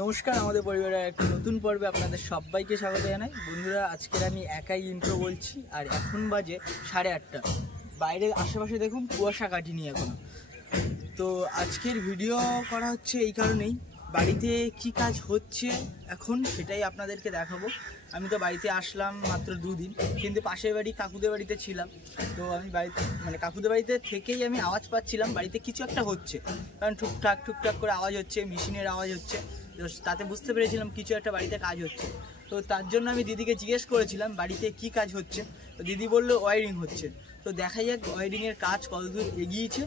নমস্কার, আমাদের পরিবারের একটা নতুন পর্বে আপনাদের সবাইকে স্বাগত জানাই। বন্ধুরা, আজকের আমি একাই ইন্ট্রো বলছি, আর এখন বাজে 8:30। বাইরে আশেপাশে দেখুন কুয়াশা কাটিনি এখনো। তো আজকের ভিডিও করা হচ্ছে এই কারণেই, বাড়িতে কি কাজ হচ্ছে এখন সেটাই আপনাদেরকে দেখাবো। আমি তো বাড়িতে আসলাম মাত্র 2 দিন, কিন্তু পাশের বাড়ি কাকুদের বাড়িতে ছিলাম। তো আমি বাড়িতে কাকুদের বাড়িতে থেকেই আমি আওয়াজ পাচ্ছিলাম বাড়িতে কিছু একটা হচ্ছে, কারণ টুকটাক করে আওয়াজ হচ্ছে, মেশিনের আওয়াজ হচ্ছে। তো তাতে বুঝতে পেরেছিলাম কিছু একটা বাড়িতে কাজ হচ্ছে। তো তার জন্য আমি দিদিকে জিজ্ঞেস করেছিলাম বাড়িতে কি কাজ হচ্ছে। তো দিদি বললো ওয়ারিং হচ্ছে। তো দেখা যাক ওয়ারিংয়ের কাজ কতদূর এগিয়েছে।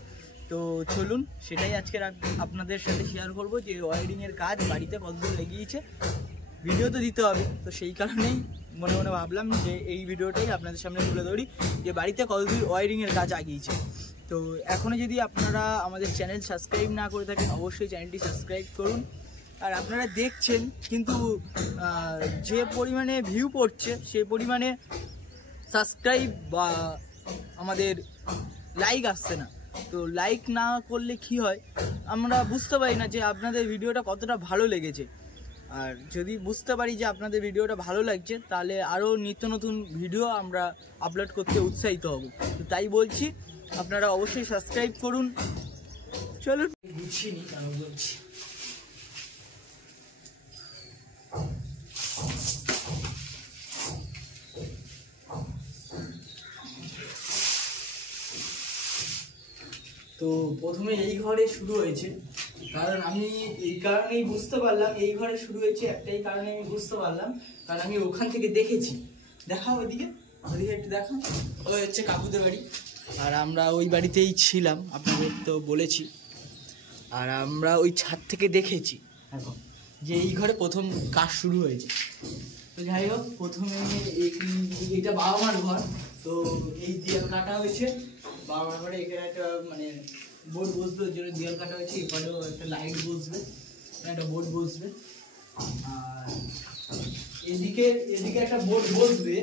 তো চলুন সেটাই আজকে আপনাদের সাথে শেয়ার করবো, যে ওয়ারিংয়ের কাজ বাড়িতে কতদূর এগিয়েছে। ভিডিও তো দিতে হবে, তো সেই কারণেই মনে মনে ভাবলাম যে এই ভিডিওটাই আপনাদের সামনে তুলে ধরি, যে বাড়িতে কতদূর ওয়ারিংয়ের কাজ এগিয়েছে। তো এখনও যদি আপনারা আমাদের চ্যানেল সাবস্ক্রাইব না করে থাকেন, অবশ্যই চ্যানেলটি সাবস্ক্রাইব করুন। আর আপনারা দেখছেন, কিন্তু যে পরিমাণে ভিউ পড়ছে সেই পরিমাণে সাবস্ক্রাইব বা আমাদের লাইক আসছে না। তো লাইক না করলে কি হয়, আমরা বুঝতে পারি না যে আপনাদের ভিডিওটা কতটা ভালো লেগেছে। আর যদি বুঝতে পারি যে আপনাদের ভিডিওটা ভালো লাগছে, তাহলে আরও নিত্য নতুন ভিডিও আমরা আপলোড করতে উৎসাহিত হব। তো তাই বলছি, আপনারা অবশ্যই সাবস্ক্রাইব করুন। চলুন গুছিয়ে নিই, কারণ বলছি তো প্রথমে এই ঘরে শুরু হয়েছে, কারণ আমি এই কারণেই বুঝতে পারলাম এই ঘরে শুরু হয়েছে, একটাই কারণে আমি বুঝতে পারলাম, কারণ আমি ওখান থেকে দেখেছি। দেখাও ওইদিকে একটু দেখাও। ওই হচ্ছে কাকুদের বাড়ি, আর আমরা ওই বাড়িতেই ছিলাম, আপনাদের তো বলেছি। আর আমরা ওই ছাদ থেকে দেখেছি এখন যে এই ঘরে প্রথম কাজ শুরু হয়েছে। তো যাই হোক, প্রথমে এটা বাবা মার ঘর। তো এই দেয়াল কাটা হয়েছে বাবা মার ঘরে। এখানে একটা বোর্ড বসবে, ওই জন্য দেয়াল কাটা হয়েছে। এখানেও একটা লাইট বসবে, একটা বোর্ড বসবে। আর এদিকে একটা বোর্ড বসবে,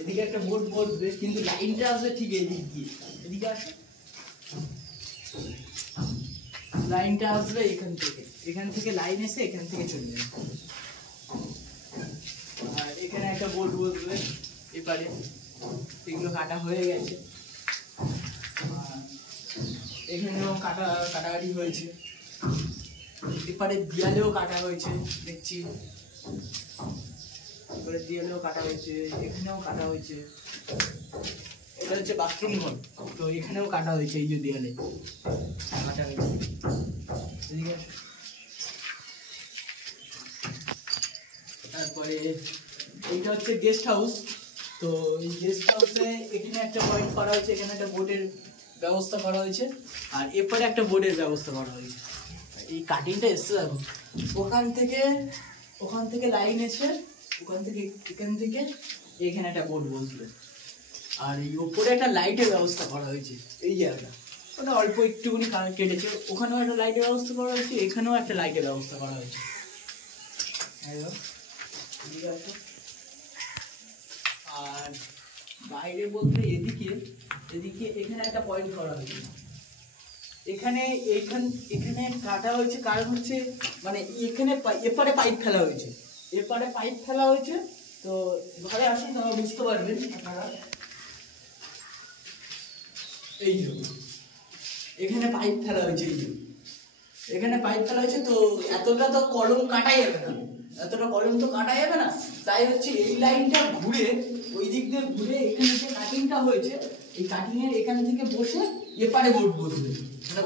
এদিকে একটা বোর্ড বসবে, কিন্তু লাইনটা আসবে ঠিক এদিক দিয়ে। এদিকে আসে, লাইনটা আসবে এখান থেকে লাইন এসে এখান থেকে চলে যাবে। আর এখানে একটা বোর্ড বসবে এপারে। এগুলো কাটা হয়ে গেছে, এখানেও কাটাকাটি হয়েছে। এপারে দেয়ালেও কাটা হয়েছে দেখছি, এপারে দেয়ালেও কাটা হয়েছে, এখানেও কাটা হয়েছে। এটা হচ্ছে বাথরুম ঘর, তো এখানেও কাটা হয়েছে। এই যে দেয়ালে কাটা হয়েছে। তারপরে এইটা হচ্ছে গেস্ট হাউস। তো এই গেস্ট হাউসে এখানে একটা পয়েন্ট করা হয়েছে, এখানে একটা বোর্ডের ব্যবস্থা করা হয়েছে, আর এরপরে একটা বোর্ডের ব্যবস্থা করা হয়েছে। এই কাটিংটা এসছে দেখো, ওখান থেকে লাইন এসে এখান থেকে এখানে একটা বোর্ড বসবে। আর এই ওপরে একটা লাইটের ব্যবস্থা করা হয়েছে। এই জায়গাটা ওটা অল্প একটুখানি কেটেছে, ওখানেও একটা লাইটের ব্যবস্থা করা হয়েছে, এখানেও একটা লাইটের ব্যবস্থা করা হয়েছে। আর বাইরে বলতে এদিকে এখানে একটা পয়েন্ট করা হয়েছে। এখানে কাটা হয়েছে, কারণ হচ্ছে এখানে এপারে পাইপ ফেলা হয়েছে। তো ঘরে আসুন, তাহলে বুঝতে পারবেন আপনারা। এই যে এখানে পাইপ ফেলা হয়েছে, তো এতটা তো কলম কাটা যাবে না, তাই হচ্ছে এই লাইনটা ঘুরে ওই দিক দিয়ে ঘুরে এখানে যে কাটিংটা হয়েছে, এই কাটিং এর এখান থেকে বসে এপারে বোর্ড বসবে।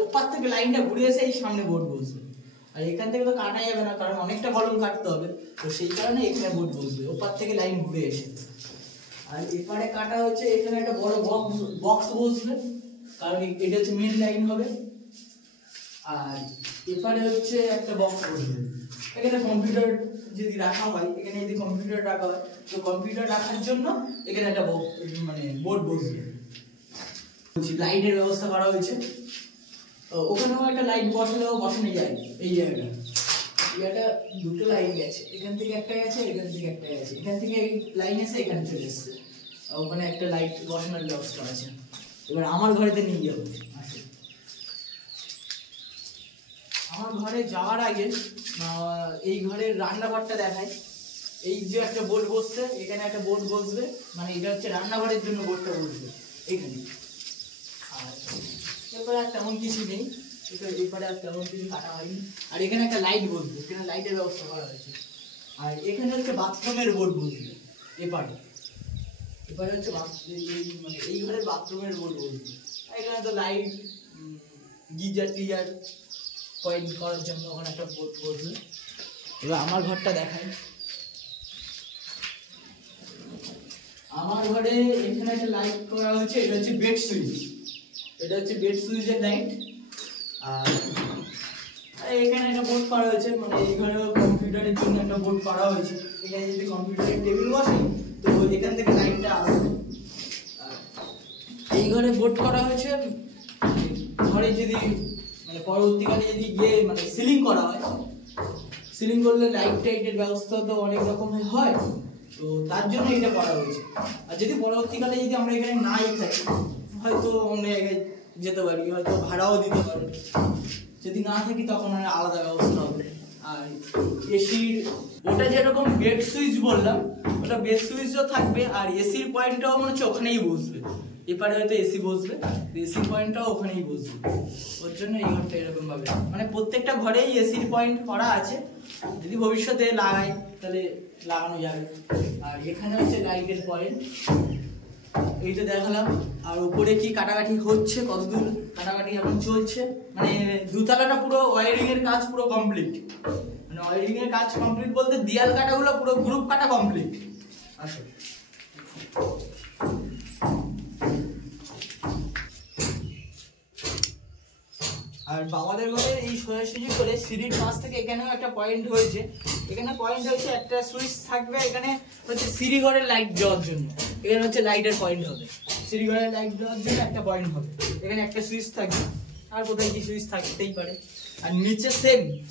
ওপার থেকে লাইনটা ঘুরে এসে এই সামনে বোর্ড বসবে। আর এখান থেকে তো কাটা যাবে না, কারণ অনেকটা কলম কাটতে হবে। তো সেই কারণে এখানে বোর্ড বসবে, ওপার থেকে লাইন ঘুরে এসে। আর এপারে কাটা হচ্ছে, এখানে একটা বড় বক্স বসবে, কারণ এটা হচ্ছে মেন লাইন হবে। আর এপারে হচ্ছে একটা বক্স বসবে। এখানে কম্পিউটার যদি রাখা হয়, তো কম্পিউটার রাখার জন্য এখানে একটা বোর্ড বসবে। লাইটের ব্যবস্থা করা হয়েছে, ওখানেও একটা লাইট বসানো যায়। এই জায়গাটা দুটো লাইন গেছে, এখান থেকে একটা গেছে, এখান থেকে এই লাইন এসে এখানে চলে এসছে। ওখানে একটা লাইট বসানোর ব্যবস্থা আছে। এবার আমার ঘরেতে নিয়ে যাবো। আমার ঘরে যাওয়ার আগে এই ঘরের রান্নাঘরটা দেখায়। এই যে একটা বোর্ড বসছে, এখানে একটা বোর্ড বসবে, মানে এটা হচ্ছে রান্নাঘরের জন্য বোর্ডটা বসবে এখানে। আর এরপরে আর তেমন কিছু নেই, এরপরে আর তেমন কিছু কাটা হয়নি। আর এখানে একটা লাইট বসবে, এখানে লাইটের ব্যবস্থা করা হয়েছে। আর এখানে হচ্ছে বাথরুমের বোর্ড বসবে, এপারে হচ্ছে মানে এই ঘরের বাথরুমের বোর্ড বসবে। এখানে তো লাইট, গিজার টিজার পয়েন্ট করার জন্য ওখানে একটা বোর্ড বসবে। এবার আমার ঘরটা দেখাই। আমার ঘরে এখানে একটা লাইট করা হয়েছে, এটা হচ্ছে বেড সুইচ, এটা হচ্ছে বেড সুইচের লাইট। আর এখানে একটা বোর্ড করা হয়েছে, মানে এই ঘরে কম্পিউটারের জন্য একটা বোর্ড করা হয়েছে। এখানে যদি কম্পিউটারের টেবিল বসে তো এখান থেকে লাইটটা আসবে। এই ঘরে বোর্ড করা হয়েছে, ঘরে যদি মানে পরবর্তীকালে যদি গিয়ে মানে সিলিং করা হয়, সিলিং করলে লাইট টাইটের ব্যবস্থা তো অনেক রকমের হয়, তো তার জন্য এটা করা হয়েছে। আর যদি পরবর্তীকালে যদি আমরা এখানে নাই থাকি, হয়তো অন্য জায়গায় যেতে পারি, হয়তো ভাড়াও দিতে পারি। যদি না থাকি তখন আর আলাদা ব্যবস্থা হবে। আর এসির ওটা যেরকম বেড সুইচ বললাম, ওটা বেড সুইচও থাকবে। আর এসির পয়েন্টটাও মনে হচ্ছে ওখানেই বসবে, এপারে হয়তো এসি বসবে, এসির পয়েন্টটাও ওখানেই বসবে। ওর জন্য এই ঘরটা এরকম ভাবে, মানে প্রত্যেকটা ঘরেই এসির পয়েন্ট করা আছে। যদি ভবিষ্যতে লাগাই তাহলে লাগানো যাবে। আর এখানে হচ্ছে লাইটের পয়েন্ট, এইটা দেখালাম। আর উপরে কি কাটাকাটি হচ্ছে, কতদূর কাটাকাটি এখন চলছে, মানে দুতলাটা পুরো ওয়ারিং এর কাজ পুরো কমপ্লিট। মানে ওয়ারিং এর কাজ কমপ্লিট বলতে দেয়াল কাটাগুলো পুরো গ্রুপ কাটা কমপ্লিট। আসলে আর বাবাদের ঘরে এই সোজাসুজি করে সিঁড়ির পাশ থেকে এখানেও একটা পয়েন্ট হয়েছে। এখানে পয়েন্ট হয়েছে, একটা সুইচ থাকবে এখানে হচ্ছে সিঁড়ি ঘরের লাইট দেওয়ার জন্য। এখানে হচ্ছে লাইটের পয়েন্ট হবে, সিঁড়ি ঘরের লাইট দেওয়ার জন্য একটা পয়েন্ট হবে। এখানে একটা সুইচ থাকবে, আর কোথায় কি সুইচ থাকতেই পারে। আর নিচে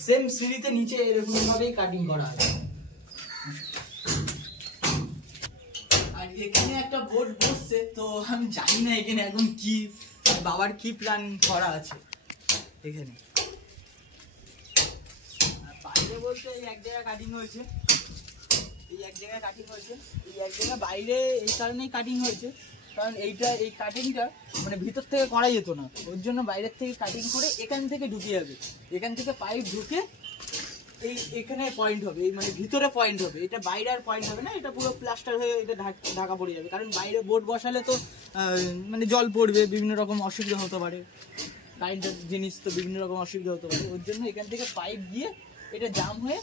সেম সিঁড়িতে নিচে এরকম ভাবেই কাটিং করা আছে। আর এখানে একটা বোর্ড বসছে, তো আমি জানি না এখানে এখন কি বাবার কি প্ল্যান করা আছে এখানে। বাইরে বলতে এই এক জায়গায় কাটিং হয়েছে, এই এক জায়গায় কাটিং হয়েছে, এই এক জায়গায় বাইরে এই কারণেই কাটিং হয়েছে, কারণ এই কাটিংটা মানে ভিতর থেকে করা যেত না, ওর জন্য বাইরের থেকে কাটিং করে এখান থেকে ঢুকে যাবে। এখান থেকে পাইপ ঢুকে এখানে পয়েন্ট হবে, এই মানে ভিতরে পয়েন্ট হবে। এটা বাইরে আর পয়েন্ট হবে না, এটা পুরো প্লাস্টার হয়ে এটা ঢাকা পড়ে যাবে। কারণ বাইরে বোর্ড বসালে তো মানে জল পড়বে, বিভিন্ন রকম অসুবিধা হতে পারে, কারেন্টের জিনিস তো বিভিন্ন রকম অসুবিধা হতে পারে। ওর জন্য এখান থেকে পাইপ দিয়ে এটা জাম হয়ে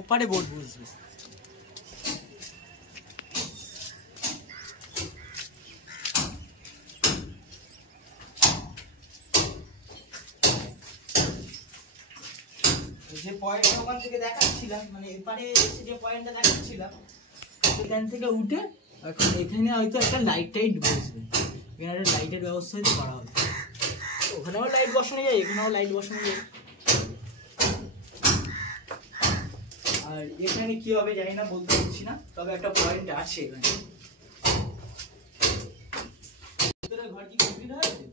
ওপারে বোর্ড বসবে। যে পয়েন্টটা ওখান থেকে দেখাচ্ছিলাম, মানে এপারে এসে যে পয়েন্টটা দেখাচ্ছিলাম, এখান থেকে উঠে এখন এখানে হয়তো একটা লাইট টাইট বসবে। এখানে একটা লাইটের ব্যবস্থা হয়তো করা হবে, ওখানেও লাইট বসানো যায়, এখানেও লাইট বসানো যায়। আর এখানে কি হবে জানি না, বলতে পারছি না, তবে একটা পয়েন্ট আছে এখানে। ভিতরে ঘর কি কমপ্লিট হয়েছে?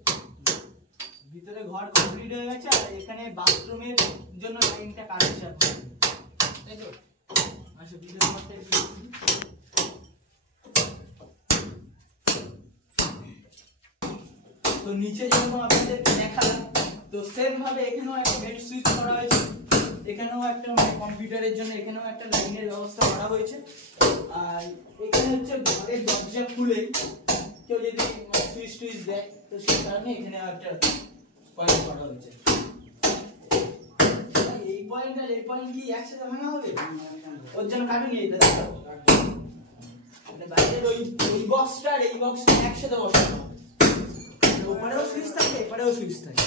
ভিতরে ঘর কমপ্লিট হয়ে গেছে। আর এখানে বাথরুমের জন্য লাইনটা কাটছে এখন, তাই তো? আচ্ছা, ভিতরে ঘরটা তো নিচে যেরকম আপনাদের দেখালাম, তো সেম ভাবে এখানেও একটা বেড সুইচ করা হয়েছে, এখানেও একটা মানে কম্পিউটারের জন্য এখানেও একটা লাইনের ব্যবস্থা করা হয়েছে। আর এখানে হচ্ছে ঘরের দরজা খুলে কেউ যদি সুইচ টুইচ দেয়, তো সেই কারণে এখানে একটা পয়েন্ট করা হয়েছে। এই পয়েন্ট আর এই পয়েন্ট কি একসাথে ভাঙা হবে? ওর জন্য কাটুনি এটা, বাইরের ওই বক্সটা আর এই বক্সটা একসাথে বসানো হবে। ওপারেও সুইচ থাকে, এপারেও সুইচ থাকে,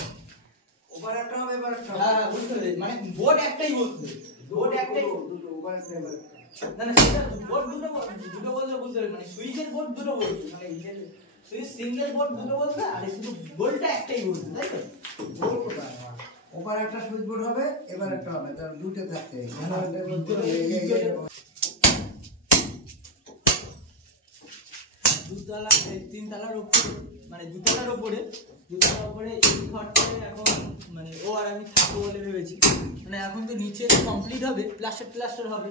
ওপারে একটা হবে, এপারে একটা হবে। হ্যাঁ, বুঝতে পেরেছি, মানে বোর্ড একটাই বলতে, বোর্ড একটাই, দুটো ওপারে একটা হবে না, না সেটা বোর্ড দুটো বলতে বুঝতে পেরেছি, মানে সুইচের বোর্ড দুটো বলতে, মানে এই সুইচ সিঙ্গেল বোর্ড দুটো বলতে, আর শুধু বোর্ডটা একটাই বলতে, তাই তো? বোর্ড কোথায়? ওপারে একটা সুইচ বোর্ড হবে, এবার একটা হবে, তার দুটো থাকতে দুতলা তিনতলার উপরে, মানে দুতলার উপরে এই ঘরটা এখন মানে ও আবার আমি থাকবো বলে ভেবেছি। মানে এখন তো নিচে কমপ্লিট হবে, প্লাস্টার হবে,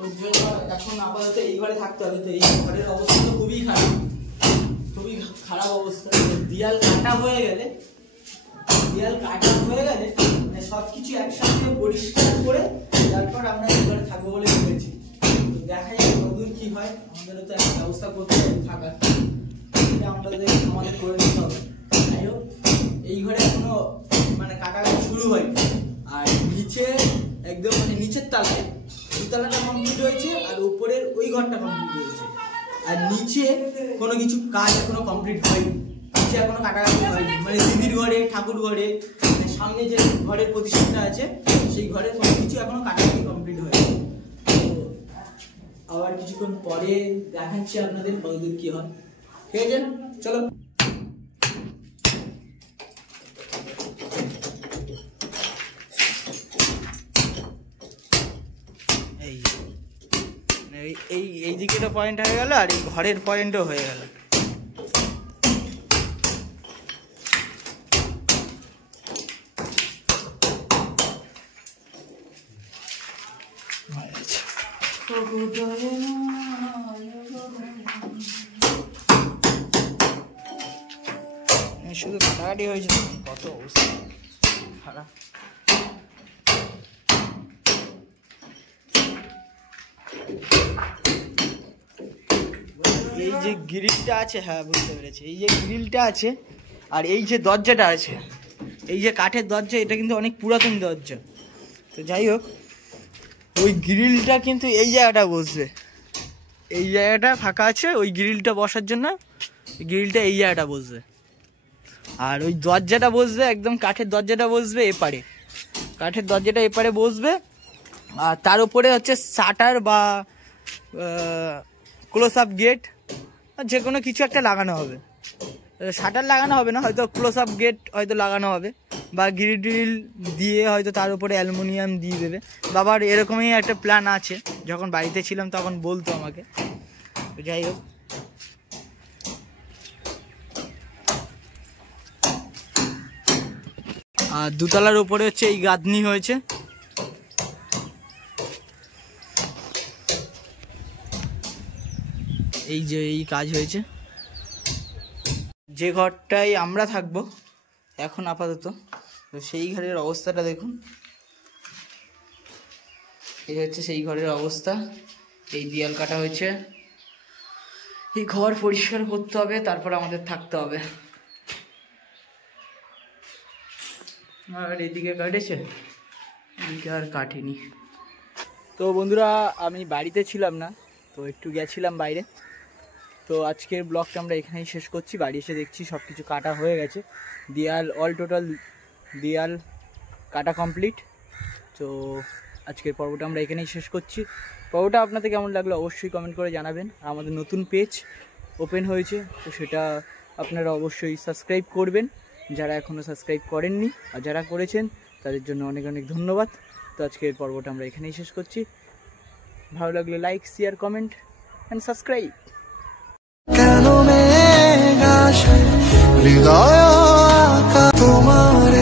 ওই জন্য এখন আপাতত এই ঘরে থাকতে হবে। তো এই ঘরের অবস্থা তো খুবই খারাপ অবস্থা। দেয়াল কাটা হয়ে গেলে মানে সব কিছু একসাথে পরিষ্কার করে তারপর আমরা এই ঘরে থাকবো বলে ভেবেছি। দেখা যাক কতদূর কি হয়, আমাদেরও তো একটা ব্যবস্থা করতে হবে থাকার, আমাদের করে নিতে হবে। যাই হোক, এই ঘরে এখনো মানে কাটাকাটি শুরু হয়নি। আর নিচে একদম মানে নিচের তলায় দুতলাটা কমপ্লিট হয়েছে, আর উপরের ওই ঘরটা কমপ্লিট হয়েছে। আর নিচে কোনো কিছু কাজ এখনো কমপ্লিট হয়নি, নিচে এখনো কাটাকাটি হয়নি। মানে দিদির ঘরে, ঠাকুর ঘরে, সামনে যে ঘরের প্রতিষ্ঠানটা আছে সেই ঘরে কোনো কিছু এখনো কাটাকাটি কমপ্লিট হয়নি। আবার কিছুক্ষণ পরে দেখাচ্ছি আপনাদের কতদূর কি হয়। ঠিক আছে, চলো। এই দিকেটা পয়েন্ট হয়ে গেল, আর এই ঘরের পয়েন্টও হয়ে গেল। শুধু কাটাকাটি হয়েছে, কত অবস্থা খারাপ। এই যে গ্রিলটা আছে, হ্যাঁ বুঝতে পেরেছি, এই যে গ্রিলটা আছে আর এই যে দরজাটা আছে, এই যে কাঠের দরজা, এটা কিন্তু অনেক পুরাতন দরজা। তো যাই হোক, ওই গ্রিলটা কিন্তু এই জায়গাটা বসবে, এই জায়গাটা ফাঁকা আছে, ওই গ্রিলটা বসার জন্য গ্রিলটা এই জায়গাটা বসবে। আর ওই দরজাটা বসবে, একদম কাঠের দরজাটা বসবে এপারে, কাঠের দরজাটা এপারে বসবে। আর তার উপরে হচ্ছে শাটার বা ক্লোজ আপ গেট, যে কোনো কিছু একটা লাগানো হবে। শাটার লাগানো হবে না, হয়তো ক্লোজ আপ গেট হয়তো লাগানো হবে, বা গ্রিল দিয়ে হয়তো তার উপরে অ্যালুমিনিয়াম দিয়ে দেবে। বাবার এরকমই একটা প্ল্যান আছে, যখন বাড়িতে ছিলাম তখন বলতো আমাকে। যাই হোক, আর দুতলার উপরে হচ্ছে এই গাঁথনি হয়েছে। এই যে এই কাজ হয়েছে, যে ঘরটাই আমরা থাকবো এখন আপাতত, তো সেই ঘরের অবস্থাটা দেখুন। এই হচ্ছে সেই ঘরের অবস্থা, এই দেয়াল কাটা হয়েছে, এই ঘর পরিষ্কার করতে হবে, তারপর আমাদের থাকতে হবে। আর এদিকে কাটেছে, এদিকে আর কাটেনি। তো বন্ধুরা, আমি বাড়িতে ছিলাম না, তো একটু গেছিলাম বাইরে। তো আজকের ব্লগটা আমরা এখানেই শেষ করছি। বাড়ি এসে দেখছি সব কিছু কাটা হয়ে গেছে, দেয়াল অল টোটাল দেয়াল কাটা কমপ্লিট। তো আজকের পর্বটা আমরা এখানেই শেষ করছি। পর্বটা আপনাদের কেমন লাগলো অবশ্যই কমেন্ট করে জানাবেন। আর আমাদের নতুন পেজ ওপেন হয়েছে, তো সেটা আপনারা অবশ্যই সাবস্ক্রাইব করবেন, যারা এখনও সাবস্ক্রাইব করেননি। আর যারা করেছেন তাদের জন্য অনেক অনেক ধন্যবাদ। তো আজকের পর্বটা আমরা এখানেই শেষ করছি। ভালো লাগলে like, share, comment and subscribe. কেন মেঘ আসে হৃদয় আকা তোমার